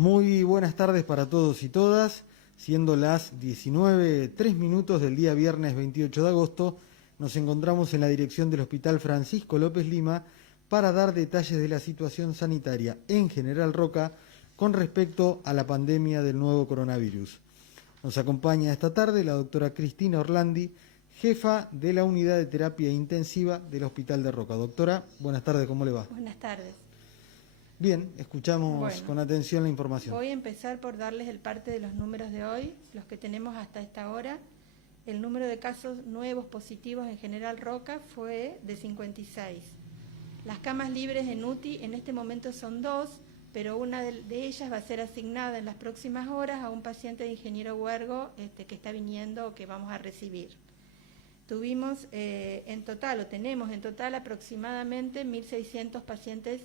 Muy buenas tardes para todos y todas, siendo las 19:03 del día viernes 28 de agosto, nos encontramos en la dirección del Hospital Francisco López Lima para dar detalles de la situación sanitaria en General Roca con respecto a la pandemia del nuevo coronavirus. Nos acompaña esta tarde la doctora Cristina Orlandi, jefa de la unidad de terapia intensiva del Hospital de Roca. Doctora, buenas tardes, ¿cómo le va? Buenas tardes. Bien, escuchamos con atención la información. Voy a empezar por darles el parte de los números de hoy, los que tenemos hasta esta hora. El número de casos nuevos positivos en General Roca fue de 56. Las camas libres en UTI en este momento son 2, pero una de ellas va a ser asignada en las próximas horas a un paciente de Ingeniero Huergo que está viniendo o que vamos a recibir. Tuvimos tenemos en total aproximadamente 1.600 pacientes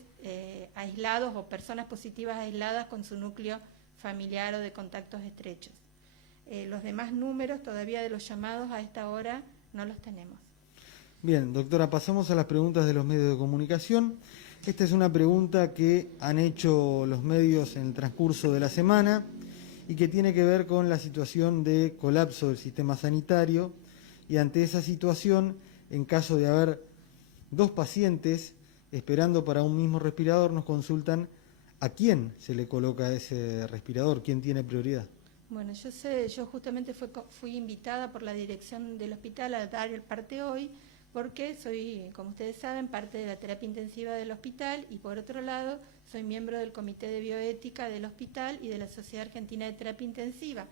aislados o personas positivas aisladas con su núcleo familiar o de contactos estrechos. Los demás números todavía de los llamados a esta hora no los tenemos. Bien, doctora, pasamos a las preguntas de los medios de comunicación. Esta es una pregunta que han hecho los medios en el transcurso de la semana y que tiene que ver con la situación de colapso del sistema sanitario. Y ante esa situación, en caso de haber dos pacientes esperando para un mismo respirador, nos consultan a quién se le coloca ese respirador, quién tiene prioridad. Bueno, yo justamente fui invitada por la dirección del hospital a dar el parte hoy, porque soy, como ustedes saben, parte de la terapia intensiva del hospital y por otro lado soy miembro del Comité de Bioética del hospital y de la Sociedad Argentina de Terapia Intensiva.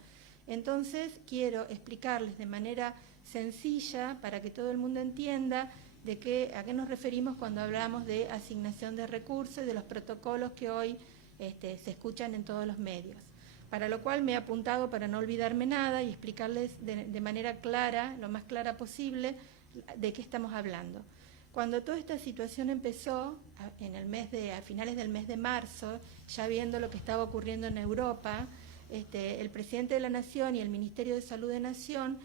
Entonces quiero explicarles de manera sencilla para que todo el mundo entienda a qué nos referimos cuando hablamos de asignación de recursos y de los protocolos que hoy se escuchan en todos los medios. Para lo cual me he apuntado para no olvidarme nada y explicarles de manera clara, lo más clara posible, de qué estamos hablando. Cuando toda esta situación empezó, a finales del mes de marzo, ya viendo lo que estaba ocurriendo en Europa, el presidente de la Nación y el Ministerio de Salud de Nación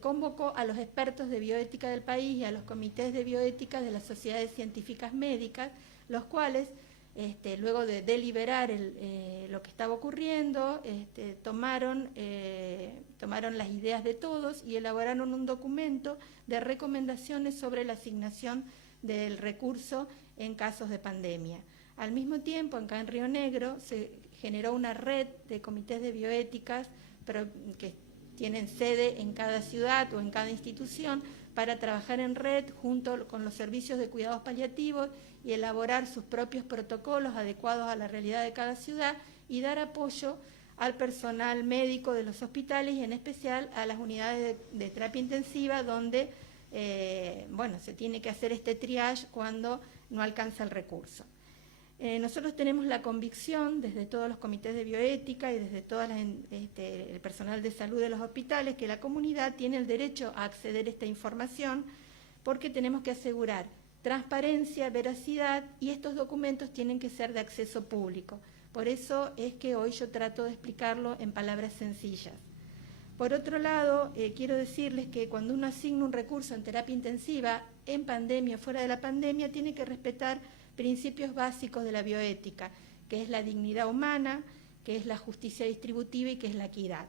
convocó a los expertos de bioética del país y a los comités de bioética de las sociedades científicas médicas, los cuales, luego de deliberar lo que estaba ocurriendo, tomaron las ideas de todos y elaboraron un documento de recomendaciones sobre la asignación del recurso en casos de pandemia. Al mismo tiempo, acá en Río Negro se generó una red de comités de bioéticas, pero que tienen sede en cada ciudad o en cada institución, para trabajar en red junto con los servicios de cuidados paliativos y elaborar sus propios protocolos adecuados a la realidad de cada ciudad y dar apoyo al personal médico de los hospitales y en especial a las unidades de terapia intensiva donde se tiene que hacer este triage cuando no alcanza el recurso. Nosotros tenemos la convicción, desde todos los comités de bioética y desde todo el personal de salud de los hospitales, que la comunidad tiene el derecho a acceder a esta información porque tenemos que asegurar transparencia, veracidad y estos documentos tienen que ser de acceso público. Por eso es que hoy yo trato de explicarlo en palabras sencillas. Por otro lado, quiero decirles que cuando uno asigna un recurso en terapia intensiva, en pandemia o fuera de la pandemia, tiene que respetar principios básicos de la bioética, que es la dignidad humana, que es la justicia distributiva y que es la equidad.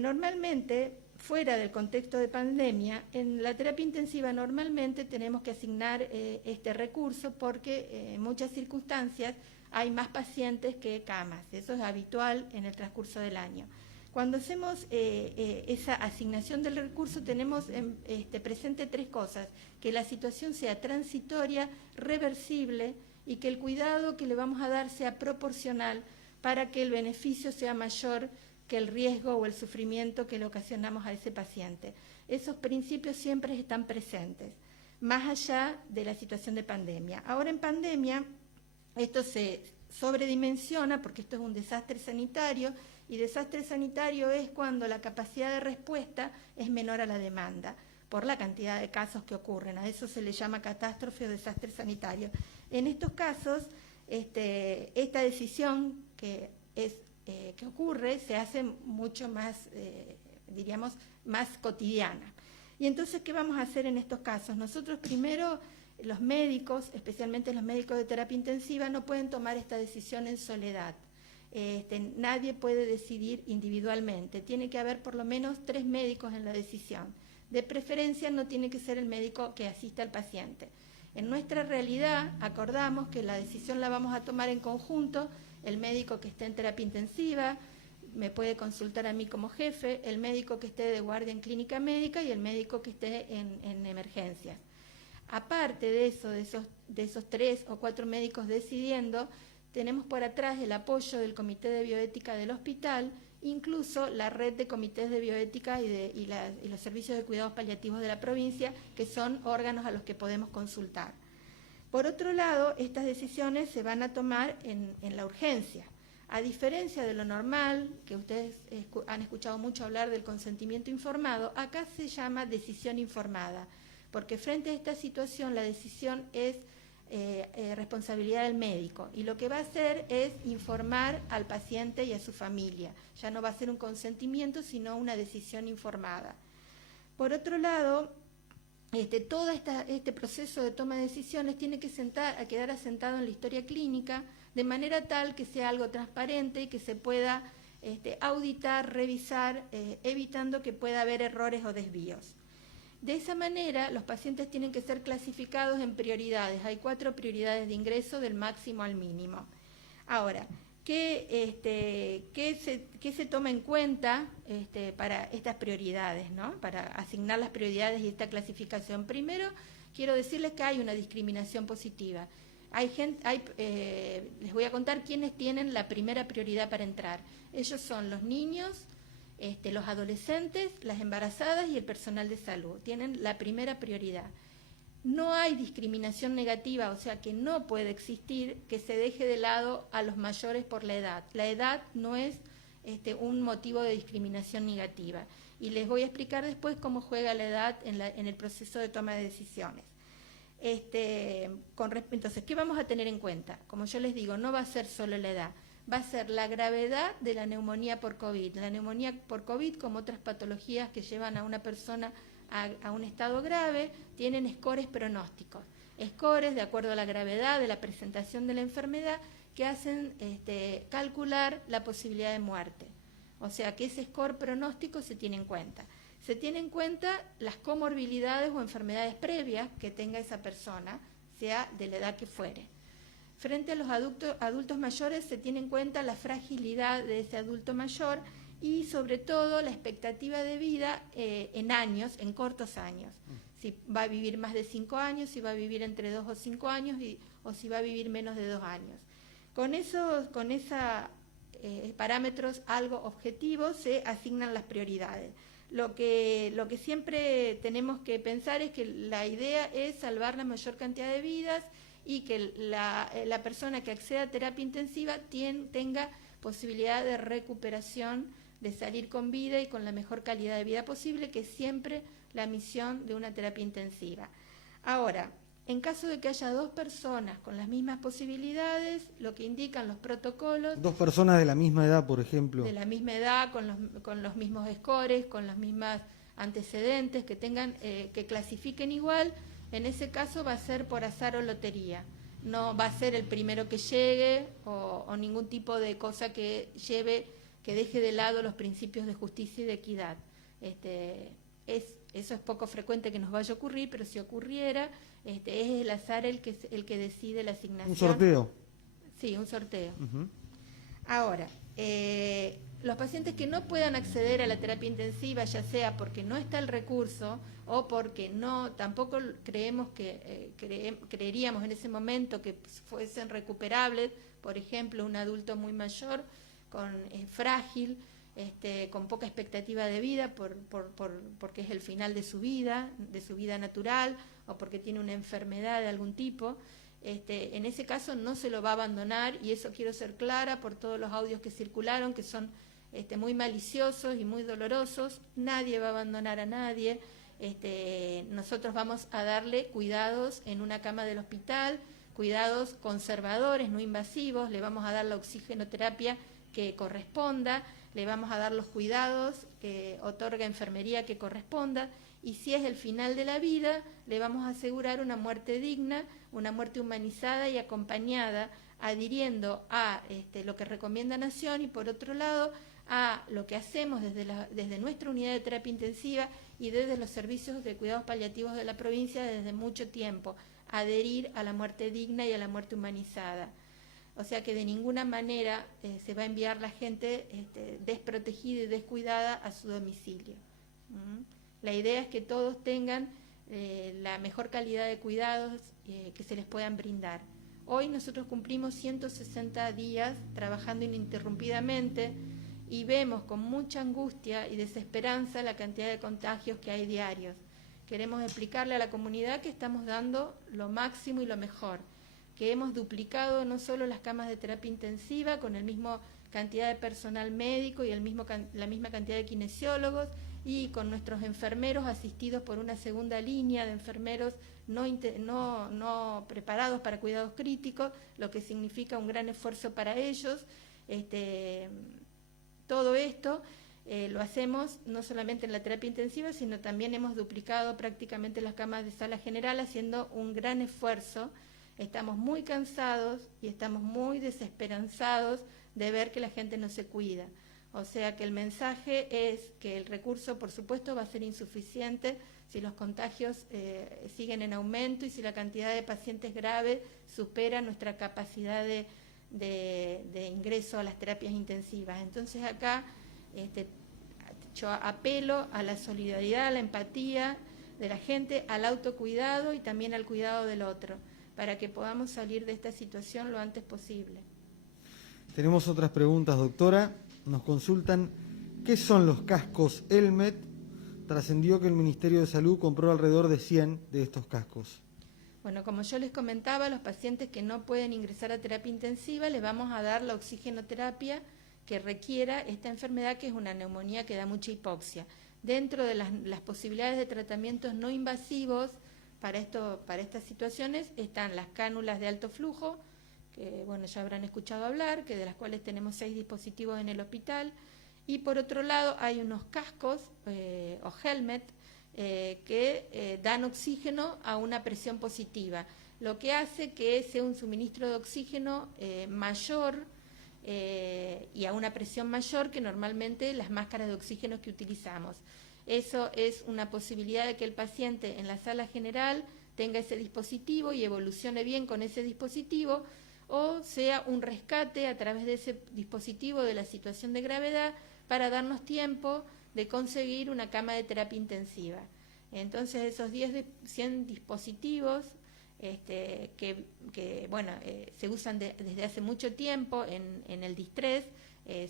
Normalmente, fuera del contexto de pandemia, en la terapia intensiva normalmente tenemos que asignar este recurso porque en muchas circunstancias hay más pacientes que camas. Eso es habitual en el transcurso del año. Cuando hacemos esa asignación del recurso tenemos presente tres cosas: que la situación sea transitoria, reversible y que el cuidado que le vamos a dar sea proporcional para que el beneficio sea mayor que el riesgo o el sufrimiento que le ocasionamos a ese paciente. Esos principios siempre están presentes, más allá de la situación de pandemia. Ahora en pandemia esto se sobredimensiona porque esto es un desastre sanitario y desastre sanitario es cuando la capacidad de respuesta es menor a la demanda por la cantidad de casos que ocurren. A eso se le llama catástrofe o desastre sanitario. En estos casos, esta decisión que ocurre se hace mucho más, más cotidiana. Y entonces, ¿qué vamos a hacer en estos casos? Nosotros primero los médicos, especialmente los médicos de terapia intensiva, no pueden tomar esta decisión en soledad. Nadie puede decidir individualmente. Tiene que haber por lo menos 3 médicos en la decisión. De preferencia no tiene que ser el médico que asista al paciente. En nuestra realidad acordamos que la decisión la vamos a tomar en conjunto, el médico que esté en terapia intensiva me puede consultar a mí como jefe, el médico que esté de guardia en clínica médica y el médico que esté en emergencias. Aparte de eso, de esos 3 o 4 médicos decidiendo, tenemos por atrás el apoyo del Comité de Bioética del hospital, incluso la red de comités de bioética y los servicios de cuidados paliativos de la provincia, que son órganos a los que podemos consultar. Por otro lado, estas decisiones se van a tomar en la urgencia. A diferencia de lo normal, que ustedes han escuchado mucho hablar del consentimiento informado, acá se llama decisión informada, porque frente a esta situación la decisión es responsabilidad del médico y lo que va a hacer es informar al paciente y a su familia. Ya no va a ser un consentimiento, sino una decisión informada. Por otro lado, todo este proceso de toma de decisiones tiene que quedar asentado en la historia clínica, de manera tal que sea algo transparente y que se pueda auditar, revisar, evitando que pueda haber errores o desvíos. De esa manera, los pacientes tienen que ser clasificados en prioridades. Hay 4 prioridades de ingreso, del máximo al mínimo. Ahora, ¿qué se toma en cuenta para estas prioridades, ¿no? Para asignar las prioridades y esta clasificación? Primero, quiero decirles que hay una discriminación positiva. Les voy a contar quiénes tienen la primera prioridad para entrar. Ellos son los niños, los adolescentes, las embarazadas y el personal de salud. Tienen la primera prioridad. No hay discriminación negativa, o sea que no puede existir que se deje de lado a los mayores por la edad. La edad no es un motivo de discriminación negativa. Y les voy a explicar después cómo juega la edad en el proceso de toma de decisiones. Entonces, ¿qué vamos a tener en cuenta? Como yo les digo, no va a ser solo la edad, va a ser la gravedad de la neumonía por COVID. La neumonía por COVID, como otras patologías que llevan a una persona a un estado grave, tienen scores pronósticos. Scores de acuerdo a la gravedad de la presentación de la enfermedad que hacen calcular la posibilidad de muerte. O sea que ese score pronóstico se tiene en cuenta. Se tiene en cuenta las comorbilidades o enfermedades previas que tenga esa persona, sea de la edad que fuere. Frente a los adultos mayores se tiene en cuenta la fragilidad de ese adulto mayor y sobre todo la expectativa de vida en años, en cortos años. Si va a vivir más de 5 años, si va a vivir entre 2 o 5 años o si va a vivir menos de 2 años. Con esos parámetros algo objetivos se asignan las prioridades. Lo que siempre tenemos que pensar es que la idea es salvar la mayor cantidad de vidas y que la persona que acceda a terapia intensiva tenga posibilidad de recuperación, de salir con vida y con la mejor calidad de vida posible, que es siempre la misión de una terapia intensiva. Ahora, en caso de que haya 2 personas con las mismas posibilidades, lo que indican los protocolos... 2 personas de la misma edad, por ejemplo. De la misma edad, con los mismos scores, con los mismos antecedentes, que tengan, que clasifiquen igual, en ese caso va a ser por azar o lotería. No va a ser el primero que llegue o ningún tipo de cosa que deje de lado los principios de justicia y de equidad. Eso es poco frecuente que nos vaya a ocurrir, pero si ocurriera, es el azar el que decide la asignación. ¿Un sorteo? Sí, un sorteo. Ahora, los pacientes que no puedan acceder a la terapia intensiva, ya sea porque no está el recurso o porque tampoco creeríamos en ese momento que fuesen recuperables, por ejemplo, un adulto muy mayor, frágil, con poca expectativa de vida porque es el final de su vida natural o porque tiene una enfermedad de algún tipo. En ese caso no se lo va a abandonar, y eso quiero ser clara por todos los audios que circularon, que son muy maliciosos y muy dolorosos. Nadie va a abandonar a nadie. Nosotros vamos a darle cuidados en una cama del hospital, cuidados conservadores, no invasivos, le vamos a dar la oxigenoterapia que corresponda, le vamos a dar los cuidados que otorga enfermería que corresponda, y si es el final de la vida, le vamos a asegurar una muerte digna, una muerte humanizada y acompañada, adhiriendo a lo que recomienda Nación y por otro lado a lo que hacemos desde nuestra unidad de terapia intensiva y desde los servicios de cuidados paliativos de la provincia desde mucho tiempo, adherir a la muerte digna y a la muerte humanizada. O sea que de ninguna manera se va a enviar la gente desprotegida y descuidada a su domicilio. La idea es que todos tengan la mejor calidad de cuidados que se les puedan brindar. Hoy nosotros cumplimos 160 días trabajando ininterrumpidamente y vemos con mucha angustia y desesperanza la cantidad de contagios que hay diarios. Queremos explicarle a la comunidad que estamos dando lo máximo y lo mejor, que hemos duplicado no solo las camas de terapia intensiva con el mismo cantidad de personal médico y la misma cantidad de kinesiólogos y con nuestros enfermeros asistidos por una segunda línea de enfermeros no preparados para cuidados críticos, lo que significa un gran esfuerzo para ellos. Todo esto lo hacemos no solamente en la terapia intensiva, sino también hemos duplicado prácticamente las camas de sala general haciendo un gran esfuerzo. Estamos muy cansados y estamos muy desesperanzados de ver que la gente no se cuida. O sea que el mensaje es que el recurso, por supuesto, va a ser insuficiente si los contagios siguen en aumento y si la cantidad de pacientes graves supera nuestra capacidad de ingreso a las terapias intensivas. Entonces acá yo apelo a la solidaridad, a la empatía de la gente, al autocuidado y también al cuidado del otro, para que podamos salir de esta situación lo antes posible. Tenemos otras preguntas, doctora. Nos consultan, ¿qué son los cascos Helmet? Trascendió que el Ministerio de Salud compró alrededor de 100 de estos cascos. Bueno, como yo les comentaba, a los pacientes que no pueden ingresar a terapia intensiva les vamos a dar la oxigenoterapia que requiera esta enfermedad, que es una neumonía que da mucha hipoxia. Dentro de las posibilidades de tratamientos no invasivos para estas situaciones están las cánulas de alto flujo, que bueno, ya habrán escuchado hablar, que de las cuales tenemos 6 dispositivos en el hospital, y por otro lado hay unos cascos o helmet que dan oxígeno a una presión positiva, lo que hace que sea un suministro de oxígeno mayor y a una presión mayor que normalmente las máscaras de oxígeno que utilizamos. Eso es una posibilidad de que el paciente en la sala general tenga ese dispositivo y evolucione bien con ese dispositivo, o sea un rescate a través de ese dispositivo de la situación de gravedad para darnos tiempo de conseguir una cama de terapia intensiva. Entonces esos 100 dispositivos se usan desde hace mucho tiempo en el distrés,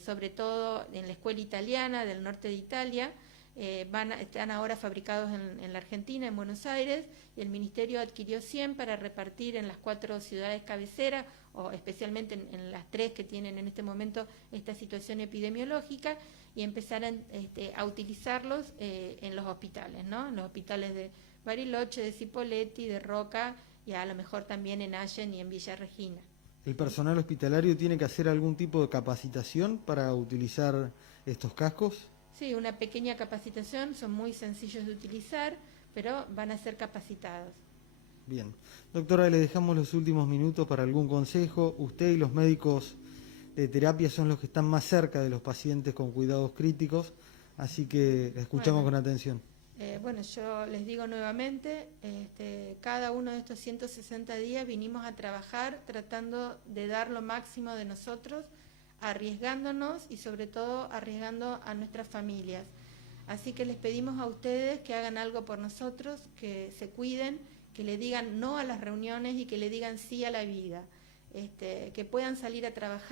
sobre todo en la escuela italiana del norte de Italia. Están ahora fabricados en la Argentina, en Buenos Aires, y el Ministerio adquirió 100 para repartir en las 4 ciudades cabeceras, o especialmente en las 3 que tienen en este momento esta situación epidemiológica, y empezar a utilizarlos en los hospitales, ¿no? En los hospitales de Bariloche, de Cipolletti, de Roca, y a lo mejor también en Allen y en Villa Regina. ¿El personal hospitalario tiene que hacer algún tipo de capacitación para utilizar estos cascos? Sí, una pequeña capacitación, son muy sencillos de utilizar, pero van a ser capacitados. Bien. Doctora, le dejamos los últimos minutos para algún consejo. Usted y los médicos de terapia son los que están más cerca de los pacientes con cuidados críticos, así que la escuchamos con atención. Yo les digo nuevamente, cada uno de estos 160 días vinimos a trabajar tratando de dar lo máximo de nosotros, arriesgándonos y sobre todo arriesgando a nuestras familias. Así que les pedimos a ustedes que hagan algo por nosotros, que se cuiden, que le digan no a las reuniones y que le digan sí a la vida, que puedan salir a trabajar.